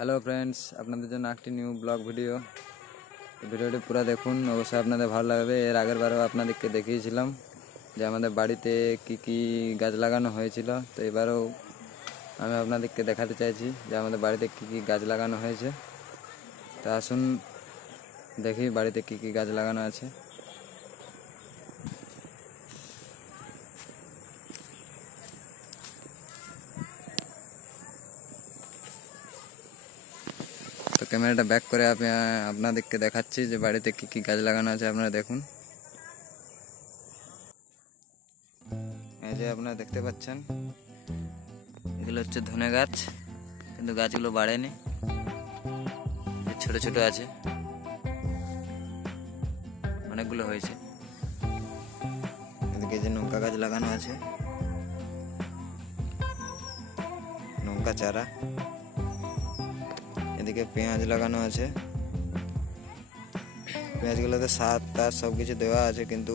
Hello friends, আপনাদের জন্য একটি নিউ ব্লগ ভিডিও। ভিডিওটি পুরো দেখুন, অবশ্যই আপনাদের ভালো লাগবে। এর আগের বারেও আপনাদেরকে দেখিয়েছিলাম যে আমাদের বাড়িতে কি কি গাছ লাগানো হয়েছিল, তো এবারেও আমি আপনাদেরকে দেখাতে চাইছি যে আমাদের বাড়িতে কি কি গাছ লাগানো হয়েছে। তা আসুন দেখি বাড়িতে কি কি গাছ লাগানো আছে। তো ক্যামেরাটা ব্যাক করে আপনাদেরকে দেখাচ্ছি যে বাড়িতে কি কি গাছ লাগানো আছে। আপনারা দেখুন, এই যে আপনারা দেখতে পাচ্ছেন এগুলো হচ্ছে ধনে গাছ, কিন্তু গাছগুলো বাড়েনি, ছোট ছোট আছে, অনেকগুলো হয়েছে। এদিকে যে লঙ্কা গাছ লাগানো আছে, লঙ্কা চারা। এদিকে পেঁয়াজ লাগানো আছে, পেঁয়াজগুলোতে সার তার সব কিছু দেওয়া আছে, কিন্তু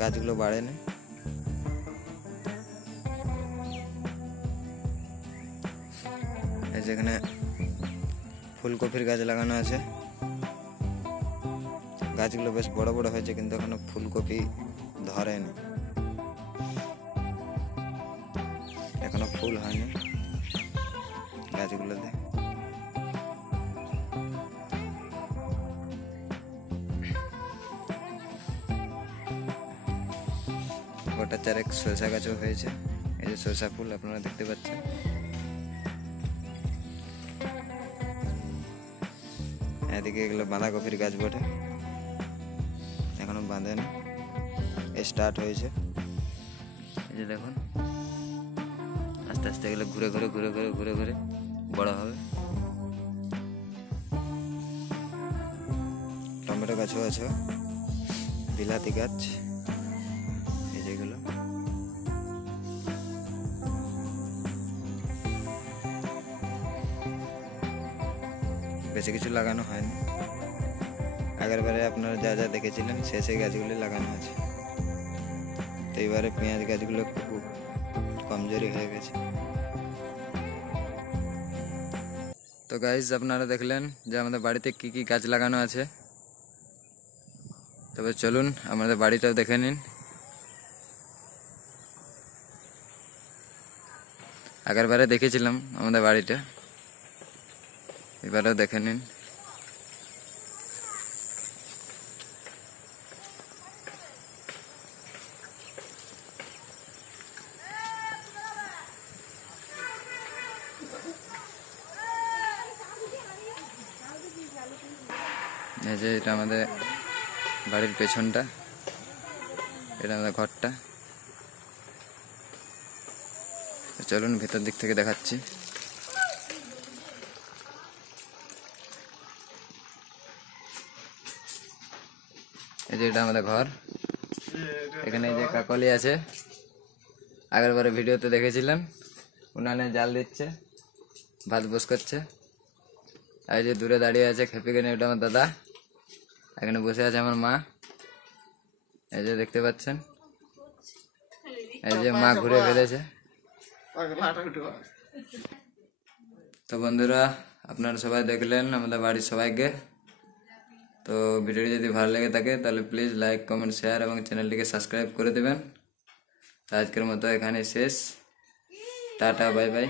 গাছগুলো বাড়েনি। এই যেখানে ফুলকপির গাছ লাগানো আছে, গাছগুলো বেশ বড় বড় হয়েছে, কিন্তু এখনো ফুলকপি ধরেনি, এখনো ফুল হয়নি গাছগুলোতে। গোটা চারেক সরষা গাছও হয়েছে, এই যে সরষা ফুল আপনারা দেখতে পাচ্ছেন। এদিকে এগুলো বাঁধাকপির গাছ বটে, এখনো বাঁধেনি, স্টার্ট হয়েছে। এই যে দেখুন, আস্তে আস্তে এগুলো ঘুরে ঘুরে ঘুরে ঘুরে ঘুরে ঘুরে বড় হবে। টমেটো গাছও আছে, বিলাতি গাছ, এই যেগুলো। বেশি কিছু লাগানো হয়নি, আগের বারে আপনারা যা যা দেখেছিলেন সেই গাছগুলি লাগানো আছে। তো এবারে পেঁয়াজ গাছগুলো খুব কমজোরি হয়ে গেছে। তো গাইজ, আপনারা দেখলেন যে আমাদের বাড়িতে কি কি গাছ লাগানো আছে। তবে চলুন আমাদের বাড়িটাও দেখে নিন। আগের বারে দেখেছিলাম আমাদের বাড়িটা, এবারেও দেখে নিন। এই যে এটা আমাদের বাড়ির পেছনটা, এটা আমাদের ঘরটা। চলুন ভেতর দিক থেকে দেখাচ্ছি। এই যে এটা আমাদের ঘর, এখানে এই যে কাকলি আছে, আগের বারে ভিডিওতে দেখেছিলেন। উনানে জাল দিচ্ছে, ভাত বস করছে। আর এই যে দূরে দাঁড়িয়ে আছে খেপিখানে, ওটা আমার দাদা। এখানে বসে আছে আমার মা, এই যে দেখতে পাচ্ছেন। এই যে মা ঘুরে ফেলেছে। তো বন্ধুরা, আপনারা সবাই দেখলেন আমাদের বাড়ির সবাইকে। তো ভিডিওটি যদি ভালো লেগে থাকে তাহলে প্লিজ লাইক, কমেন্ট, শেয়ার এবং চ্যানেলটিকে সাবস্ক্রাইব করে দেবেন। তো আজকের মতো এখানে শেষ। Tata, bye bye.